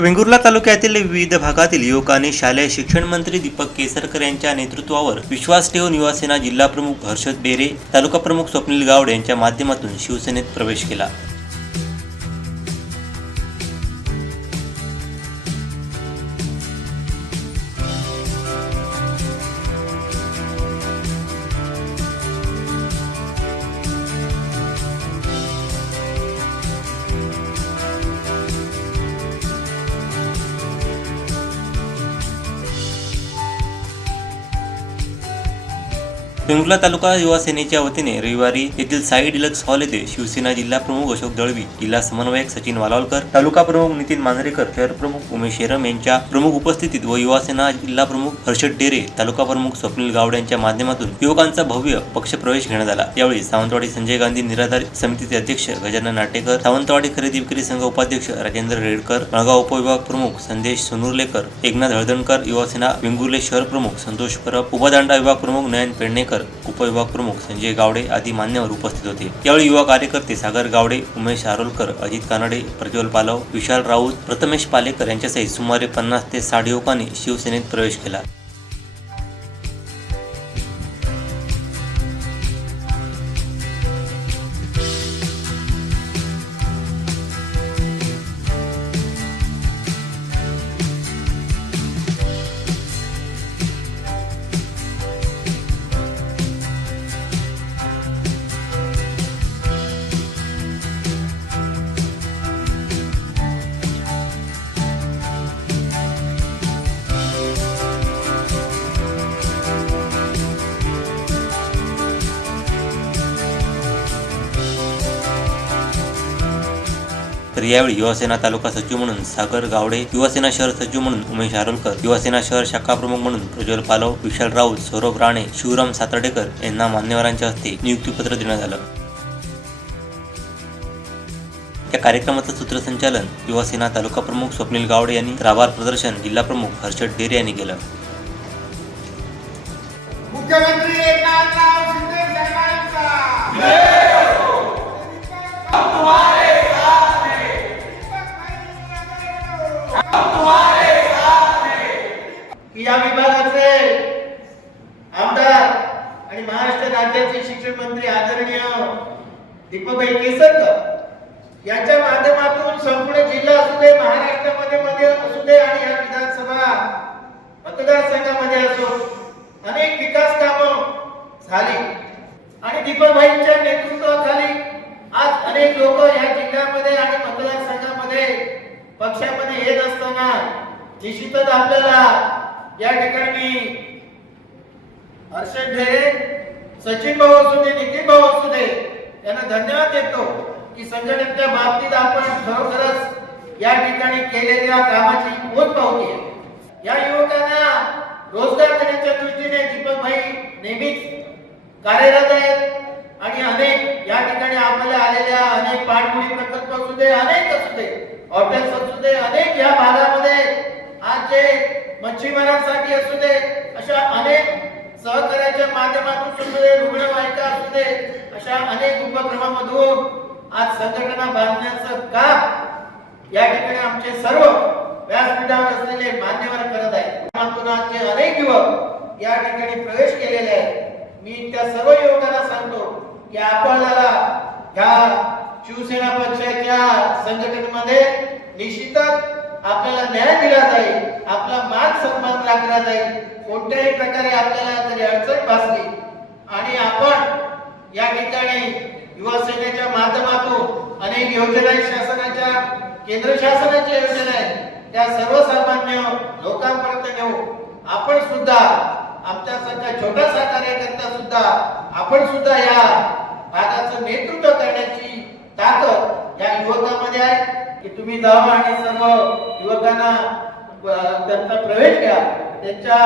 वेंगुर्ला तालुक्यातील विविध भागातील युवकांनी शालेय शिक्षण मंत्री दीपक केसरकर यांच्या नेतृत्वावर विश्वास ठेवून युवासेना जिल्हा प्रमुख हर्षद बेरे तालुका प्रमुख स्वप्नील गावडे यांच्या माध्यमातून शिवसेनेत प्रवेश केला. वेंगुर्ला तालुका युवा सेनेच्या वतीने रविवारी येथील साई डिलक्स हॉल येथे शिवसेना जिल्हा प्रमुख अशोक दळवी जिल्हा समन्वयक सचिन वालावलकर तालुका प्रमुख नितीन मांजरेकर शहर प्रमुख उमेश शेरम यांच्या प्रमुख उपस्थितीत व युवा सेना जिल्हा प्रमुख हर्षद डेरे तालुका प्रमुख स्वप्नील गावडे यांच्या माध्यमातून युवकांचा भव्य पक्षप्रवेश घेण्यात आला. यावेळी सावंतवाडी संजय गांधी निराधार समितीचे अध्यक्ष गजानन नाटेकर सावंतवाडी खरेदी विक्री संघ उपाध्यक्ष राजेंद्र रेडकर मळगाव उपविभाग प्रमुख संदेश सोनुर्लेकर एकनाथ हळदणकर युवासेना वेंगुर्ले शहर प्रमुख संतोष परब उपदांडा विभाग प्रमुख नयन पेडणेकर उपविभाग प्रमुख संजय गावडे आदी मान्यवर उपस्थित होते. यावेळी युवा कार्यकर्ते सागर गावडे उमेश आरोलकर अजित कानडे प्रज्वल पालव विशाल राऊत प्रथमेश पालेकर यांच्यासहित सुमारे पन्नास ते साठ युवकांनी शिवसेनेत प्रवेश केला. यावेळी युवासेना तालुका सचिव म्हणून सागर गावडे युवासेना शहर सचिव म्हणून उमेश आरोलकर युवासेना शहर शाखा प्रमुख म्हणून प्रज्वल पालव विशाल राऊत सौरभ राणे शिवराम सातर्डेकर यांना मान्यवरांच्या हस्ते नियुक्तीपत्र देण्यात आलं. या कार्यक्रमाचं सूत्रसंचालन युवासेना तालुका प्रमुख स्वप्नील गावडे यांनी राबार प्रदर्शन जिल्हा प्रमुख हर्षद डेरे यांनी केलं. मुख्यमंत्री एकनाथराव शिंदे साहेबांचा. दीपकभाई केसरकर यांच्या माध्यमातून संपूर्ण जिल्हा असू दे महाराष्ट्रामध्ये मध्ये असू दे आणि या विधानसभा मतदारसंघामध्ये असो अनेक विकास कामं झाली. आणि दीपकभाईंच्या नेतृत्वाखाली आज अनेक लोक या जिल्ह्यामध्ये आणि मतदारसंघामध्ये पक्षामध्ये येत असताना निश्चितच आपल्याला या ठिकाणी हर्षद ढेरे सचिन भाऊ असू दे नितीन भाऊ असू दे त्यांना धन्यवाद देतो की संघटनेच्या बाबतीत आपण खरोखरच या ठिकाणी केलेल्या कामाची पोचपावती आहे. या युवकांना रोजगार देण्याच्या दृष्टीने दीपक भाई नेहमीच कार्यरत आहेत आणि अनेक या ठिकाणी आपल्याला आलेल्या अनेक पाणबुडी प्रकल्प असू दे अनेक असू दे हॉटेल्स असू दे अनेक या भागामध्ये आज जे मच्छीमारांसाठी असू दे अशा अनेक सहकार्याच्या माध्यमातून असू दे रुग्णवाहिका असू दे अशा अनेक उपक्रमामधून आज संघटना बांधण्याचं काम या ठिकाणी आमचे सर्व व्यासपीठावर असलेले मान्यवर करत आहेत. आमचे अनेक युवक या ठिकाणी प्रवेश केलेले आहेत. मी त्या सर्व युवकांना सांगतो की आपल्याला ह्या शिवसेना पक्षाच्या संघटनेमध्ये निश्चितच आपल्याला न्याय दिला जाईल आपला मान सन्मान राखला जाईल. कोणत्याही प्रकारे आपल्याला तरी अडचण भासली आणि आपण या ठिकाणी युवा सेनेच्या माध्यमातून अनेक योजना शासनाच्या केंद्र शासनाच्या योजना आहेत. त्या सर्वसामान्य लोकांपर्यंत घेऊ आपण सुद्धा आमच्यासारख्या छोटासा कार्यकर्ता सुद्धा आपण सुद्धा या भागाचं नेतृत्व करण्याची ताकद या युवकामध्ये आहे की तुम्ही जावा आणि सर्व युवकांना त्यांचा प्रवेश घ्या. त्यांच्या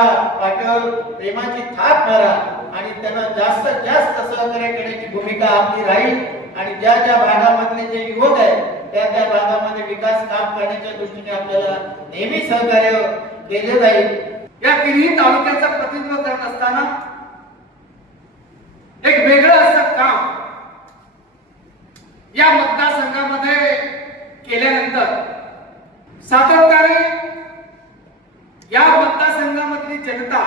पाठीवर प्रेमाची थाप मारा. आणि त्यांना जास्त जास्त सहकार्य करण्याची भूमिका आपली राहील. आणि ज्या ज्या भागामधले जे युवक आहेत त्या त्या भागामध्ये विकास काम करण्याच्या दृष्टीने आपल्याला नेहमी सहकार्य केले जाईल. या तिन्ही तालुक्याचा प्रतिनिधित्व करत असताना एक वेगळं असं काम या मतदारसंघामध्ये केल्यानंतर सातत्याने या मतदारसंघामधली जनता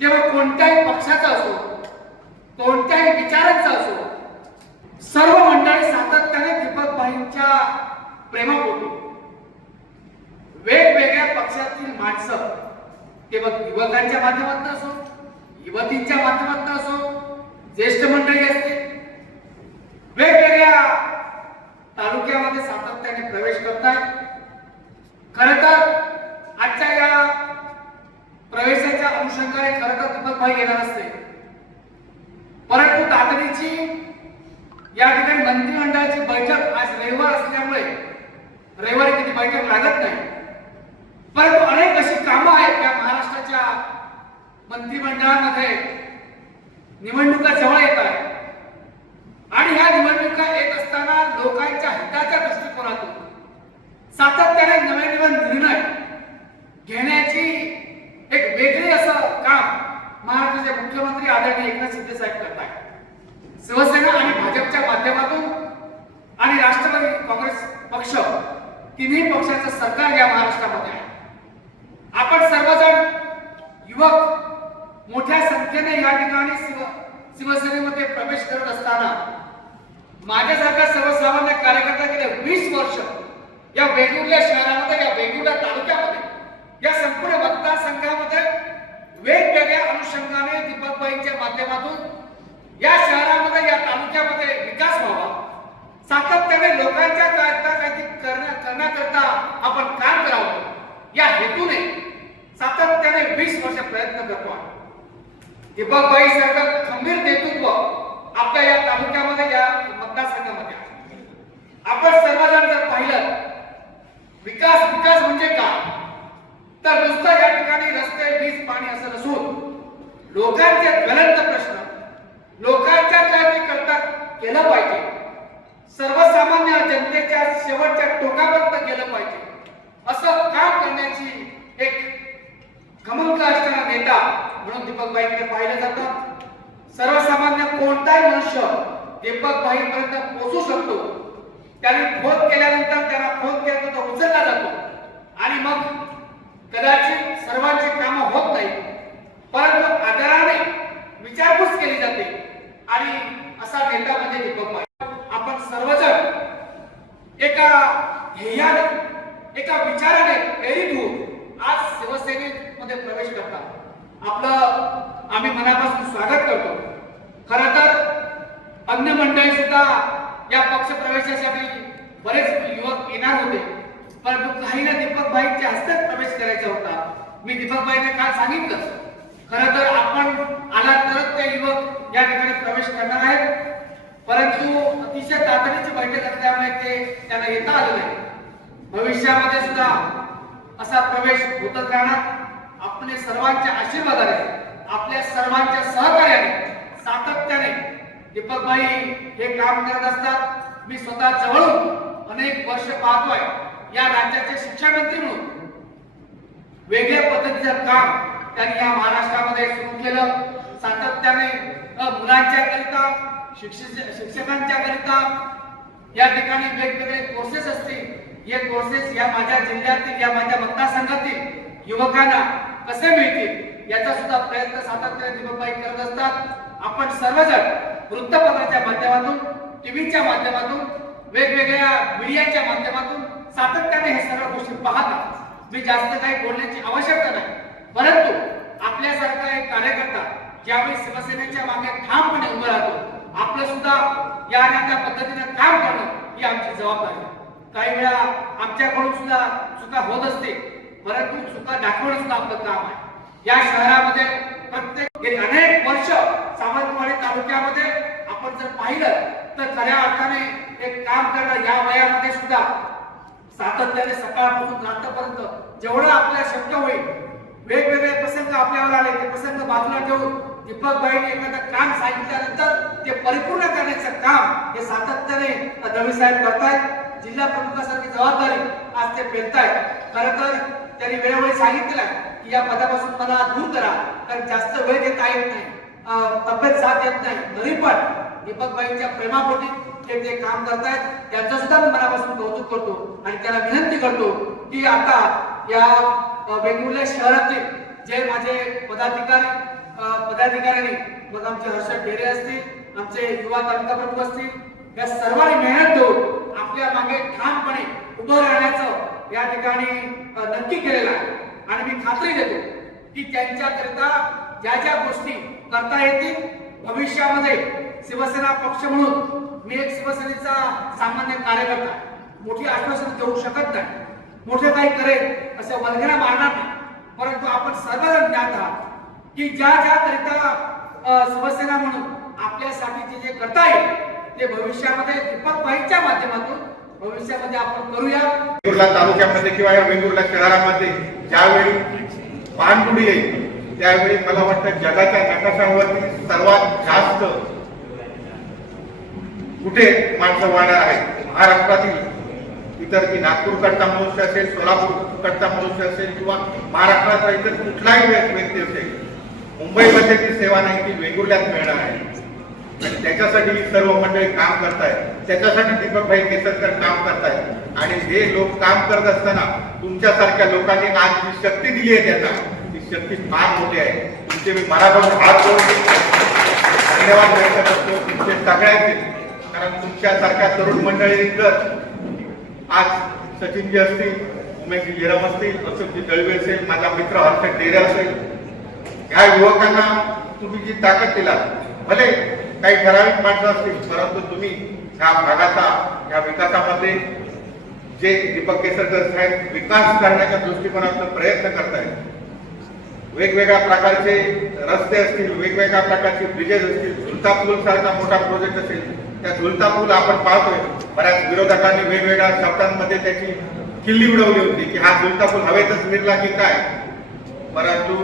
जेव्हा कोणत्याही पक्षाचा असो कोणत्याही विचारांचा असो सर्व मंडळी सातत्याने दीपकभाईंच्या प्रेमापोटी वेगवेगळ्या पक्षातील माणसं ते मग युवकांच्या माध्यमातून असो युवतींच्या माध्यमातून असो ज्येष्ठ मंडळी असते वेगवेगळ्या तालुक्यामध्ये सातत्याने प्रवेश करतात खर तर आजच्या या प्रवेशाच्या अनुषंगाने खरं तर दीपकभाई येणार असते परंतु तातडीची या ठिकाणी मंत्रिमंडळाची बैठक आज रविवार असल्यामुळे रविवारी कधी बैठक लागत नाही परंतु अनेक अशी कामं आहेत या महाराष्ट्राच्या मंडळामध्ये निवडणुका जवळ येत आहे आणि ह्या निवडणुका येत असताना लोकांच्या हिताच्या दृष्टिकोनातून सातत्याने नवे नवे निर्णय घेण्याची एक वेगळी असं काम महाराष्ट्राचे मुख्यमंत्री आदरणीय एकनाथ शिंदे साहेब करत आहेत. शिवसेना आणि भाजपच्या माध्यमातून आणि राष्ट्रवादी काँग्रेस पक्ष तिन्ही पक्षाचं सरकार या महाराष्ट्रामध्ये आहे. आपण सर्वजण युवक मोठ्या संख्येने या ठिकाणी शिव शिवसेनेमध्ये प्रवेश करत असताना माझ्यासारखा सर्वसामान्य कार्यकर्ता गेले वीस वर्ष या वेगवेगळ्या शहरामध्ये या वेगवेगळ्या तालुक्यामध्ये या संपूर्ण मतदारसंघामध्ये वेगवेगळ्या अनुषंगाने दीपकबाईंच्या माध्यमातून या शहरामध्ये या तालुक्यामध्ये विकास व्हावा. सातत्याने लोकांच्या करता काहीतरी करण्या- करण्याकरता आपण काम करावं. या हेतूने सातत्याने वीस वर्ष प्रयत्न करतो आहे दीपकबाई सारखं खंबीर नेतृत्व आपल्या या तालुक्यामध्ये या मतदारसंघामध्ये आहे. आपण सर्वजण जर पाहिलं विकास विकास म्हणजे काय? तर नुसतं या ठिकाणी रस्ते वीज पाणी असं नसून लोकांचे ज्वलंत प्रश्न लोकांच्या काय करता केलं पाहिजे. सर्वसामान्य जनतेच्या शेवटच्या टोकापर्यंत गेलं पाहिजे. असं काम करण्याची एक खमंग असणारा नेता म्हणून दीपकबाईंकडे पाहिलं जातं. सर्वसामान्य कोणताही मनुष्य दीपकबाईंपर्यंत पोहोचू शकतो. त्याने फोन केल्यानंतर त्याला फोन केला तो उचलला जातो. आणि मग कदाचित सर्वांची कामं होत नाही. परंतु आदराने विचारपूस केली जाते. आणि असा नेता म्हणजे दीपकबाई आपण सर्वजण एका ध्येयाने एका विचाराने प्रेरित होऊन आज शिवसेनेमध्ये प्रवेश करतात. आपलं आम्ही मनापासून स्वागत करतो. खर तर अन्य मंडळी सुद्धा या पक्ष प्रवेशासाठी बरेच युवक येणार होते. परंतु काहींना दीपक भाईच्या हस्तेच प्रवेश करायचा होता. मी दीपक भाईने काल सांगितलं. खर तर आपण आला तरच ते युवक या ठिकाणी प्रवेश करणार आहेत. परंतु अतिशय तातडीची बैठक असल्यामुळे ते त्यांना येता आलं नाही. भविष्यामध्ये सुद्धा असा प्रवेश होतच राहणार. आपले सर्वांच्या आशीर्वादाने आपल्या सर्वांच्या सहकार्याने सातत्याने दीपकभाई हे काम करत असतात. मी स्वतः जवळून अनेक वर्ष पाहतोय या राज्याचे शिक्षण मंत्री म्हणून. वेगळ्या पद्धतीचं काम त्यांनी या महाराष्ट्रामध्ये सुरू केलं. सातत्याने मुलांच्या करिता शिक्षकांच्या करिता या ठिकाणी वेगवेगळे कोर्सेस असतील. हे कोर्सेस या माझ्या जिल्ह्यातील या माझ्या मतदारसंघातील युवकांना कसे मिळतील? याचा सुद्धा प्रयत्न सातत्याने दीपकबाई करत असतात. आपण सर्वजण वृत्तपत्राच्या माध्यमातून टीव्हीच्या माध्यमातून वेगवेगळ्या मीडियाच्या माध्यमातून सातत्याने हे सर्व गोष्टी पाहतात मी जास्त काही बोलण्याची आवश्यकता नाही. परंतु आपल्यासारखा एक कार्यकर्ता ज्यावेळी शिवसेनेच्या मागे ठामपणे उभं राहतो आपलं सुद्धा या आणि त्या पद्धतीने काम करणं ही आमची जबाबदारी काही वेळा आमच्याकडून सुद्धा सुद्धा होत असते परंतु चुका दाखवणं सुद्धा आपलं काम आहे. या शहरामध्ये प्रत्येक गेली अनेक वर्ष सावंतवाडी तालुक्यामध्ये आपण जर पाहिलं तर खऱ्या अर्थाने एक काम करणं या वयामध्ये सुद्धा सातत्याने सकाळपासून रात्रपर्यंत जेवढं आपल्याला शक्य होईल वेगवेगळे प्रसंग आपल्यावर आले ते प्रसंग बाजूला ठेवून दीपक भाईने एखादं काम सांगितल्यानंतर ते परिपूर्ण करण्याचं काम हे सातत्याने दवी साहेब करतायत. जिल्हा प्रमुखासारखी जबाबदारी आज ते पेलतायत. खरं तर त्यांनी वेळोवेळी सांगितलं की या पदापासून मला दूर करा कारण जास्त वेळ देता येत नाही. तब्येत साथ येत नाही. तरी पण दीपकबाईंच्या प्रेमापोटी ते जे काम करतायत त्यांचं सुद्धा मी मनापासून कौतुक करतो आणि त्यांना विनंती करतो की आता या वेंगुर्ल्या शहरातील जे माझे पदाधिकारी पदाधिकाऱ्यांनी मग आमचे हर्षद ढेरे असतील आमचे युवा तालुका प्रमुख असतील या सर्वांनी मेहनत देऊन आपल्या मागे ठामपणे उभं राहण्याचं या ठिकाणी नक्की केलेला आहे. आणि मी खात्री देतो की त्यांच्याकरिता ज्या ज्या गोष्टी करता येतील भविष्यामध्ये शिवसेना पक्ष म्हणून मी एक शिवसेनेचा सामान्य कार्यकर्ता मोठी आश्वासन देऊ शकत नाही. मोठे काही करेल असं वल्गना मारणार नाही. परंतु आपण सर्वजण ज्ञात आहात की ज्या ज्या करिता शिवसेना म्हणून आपल्यासाठी जे जे करता येईल ते भविष्यामध्ये दीपक भाईच्या माध्यमातून भविष्यामध्ये आपण करूया. वेंगुर्ला तालुक्यामध्ये किंवा या वेंगुर्ला शहरामध्ये ज्यावेळी पाणबुडी येईल त्यावेळी मला वाटतं जगाच्या नकाशावरती सर्वात जास्त कुठे माणसं वाढणार आहेत? महाराष्ट्रातील इतर की नागपूरकडचा मनुष्य असेल सोलापूरकडचा मनुष्य असेल किंवा महाराष्ट्राचा इतर कुठलाही व्यक्ती असेल मुंबईमध्ये ती सेवा नाही ती वेंगुर्ल्यात मिळणार आहे. आणि त्याच्यासाठी सर्व मंडळी काम करतायत त्याच्यासाठी दीपकभाई केसरकर काम करतायत आणि हे लोक काम करत असताना तुमच्यासारख्या लोकांनी आज जी शक्ती दिली आहे त्यांना ती शक्ती फार मोठी आहे. तुमचे मी मनापासून हात धन्यवाद व्यक्त करतो तुमचे सगळ्यांचे. कारण तुमच्यासारख्या तरुण मंडळी जर आज सचिनजी असतील उमेशजी जेरम असतील अशोकजी दळवे असेल माझा मित्र हर्षद डेरे असेल ह्या युवकांना तुम्ही जी ताकद दिला भले काही ठराविक माणसं असतील परंतु तुम्ही ह्या भागाचा या विकासामध्ये जे दीपक केसरकर साहेब विकास करण्याच्या दृष्टिकोनातून प्रयत्न करतायत वेगवेगळ्या प्रकारचे रस्ते असतील वेगवेगळ्या प्रकारचे ब्रिजेस असतील झुलता पूल सारखा मोठा प्रोजेक्ट असेल त्या झुलता पूल आपण पाहतोय. बऱ्याच विरोधकांनी वेगवेगळ्या शब्दांमध्ये त्याची किल्ली उडवली होती की हा झुलता पूल हवेतच मिरला की काय? परंतु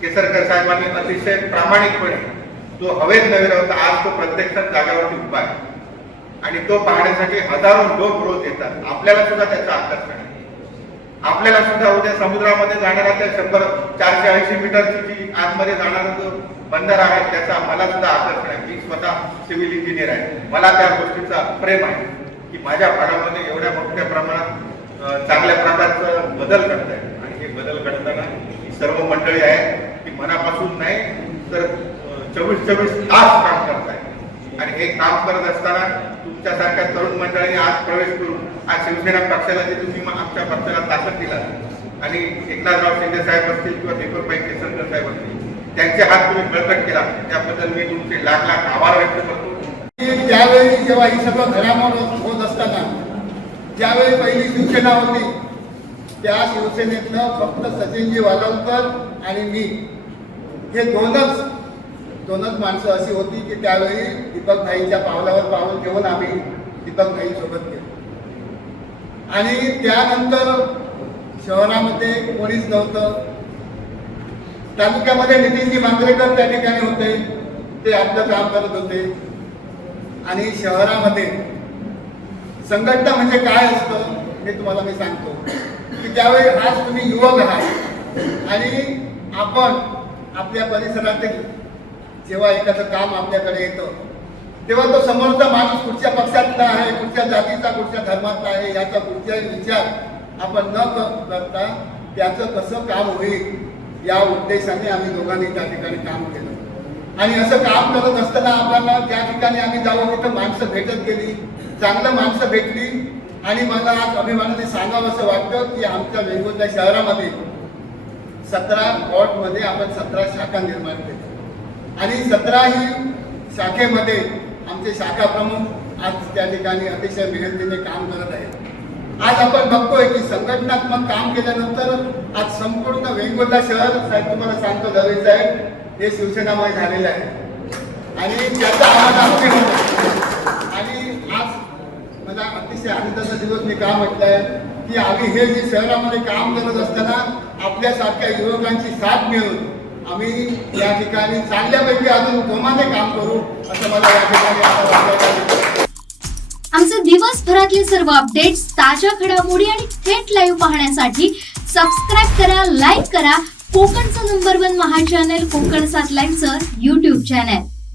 केसरकर साहेबांनी अतिशय प्रामाणिकपणे तो हवेत नवीन होता आज तो प्रत्यक्षात जागेवरती उभा आहे. आणि तो पाहण्यासाठी हजारो लोक रोज येतात. आपल्याला सुद्धा त्याचं आकर्षण आहे आपल्याला सुद्धा उद्या समुद्रामध्ये जाणारा त्या शंभर चारशे ऐंशी मीटरची जी आतमध्ये जाणारा जो बंदर आहे त्याचा मला सुद्धा आकर्षण आहे मी स्वतः सिव्हिल इंजिनियर आहे. मला त्या गोष्टीचा प्रेम आहे की माझ्या भागामध्ये एवढ्या मोठ्या प्रमाणात चांगल्या प्रकारचं बदल घडत आहे आणि हे बदल घडताना ही सर्व मंडळी आहे की मनापासून नाही चोवीस चोवीस तास काम करताय. आणि हे काम करत असताना तुमच्यासारख्या तरुण मंडळाने आज प्रवेश करून आज शिवसेना पक्षाला जे तुम्ही मग आमच्या पक्षाला ताकद दिला आणि एकनाथराव शिंदे साहेब असतील किंवा दीपकभाई केसरकर साहेब असतील त्यांचे हात तुम्ही बळकट केला. त्याबद्दल मी तुमचे लाख लाख आभार व्यक्त करतो. की त्यावेळी जेव्हा ही सगळं घडामोड होत असताना ज्यावेळी पहिली शिवसेना होती. त्या शिवसेनेतनं फक्त सचिनजी वालवकर आणि मी. हे दोनच दोनच माणसं अशी होती की त्यावेळी दीपक भाईच्या पावलावर पाऊल घेऊन आम्ही दीपक भाई सोबत गेलो. आणि त्यानंतर शहरामध्ये कोणीच नव्हतं. तालुक्यामध्ये नितीनजी मांजरेकर त्या ठिकाणी होते. ते आपलं काम करत होते. आणि शहरामध्ये संघटना म्हणजे काय असतं हे तुम्हाला मी सांगतो. की ज्यावेळी आज तुम्ही युवक आहात आणि आपण आपल्या परिसरातील जेव्हा एखादं काम आपल्याकडे येतं तेव्हा तो समोरचा माणूस कुठच्या पक्षातला आहे कुठच्या जातीचा कुठच्या धर्मातला आहे याचा कुठचाही विचार आपण न करता त्याचं कसं काम होईल या उद्देशाने आम्ही दोघांनी त्या ठिकाणी काम केलं. आणि असं काम करत असताना आपल्याला त्या ठिकाणी आम्ही जाऊन तिथं माणसं भेटत गेली चांगलं माणसं भेटली. आणि मला आज अभिमानाने सांगावं असं वाटतं की आमच्या वेगवेगळ्या शहरामध्ये सतरा वॉर्डमध्ये आपण सतरा शाखा निर्माण केली आणि सतराही शाखेमध्ये आमचे शाखा प्रमुख आज त्या ठिकाणी अतिशय मेहनतीने काम करत आहेत. आज आपण बघतोय की संघटनात्मक काम केल्यानंतर आज संपूर्ण वेगवेगळा शहर साहेब तुम्हाला सांगतो दवे साहेब हे शिवसेनामुळे झालेलं आहे. आणि त्याचा आम्हाला आणि आज मला अतिशय आनंदाचा दिवस मी का म्हटलंय की आम्ही हे जे शहरामध्ये काम करत असताना आपल्यासारख्या युवकांची साथ मिळून आम्ही या ठिकाणी चांगल्यापैकी अजून जोमाने काम करू असं मला या ठिकाणी आमचे दिवसभरातले सर्व अपडेट्स ताज्या घडामोडी आणि थेट लाईव्ह पाहण्यासाठी सबस्क्राईब करा लाईक करा. कोकणचं नंबर वन महा चॅनल कोकण सात लाईनचं युट्यूब चॅनल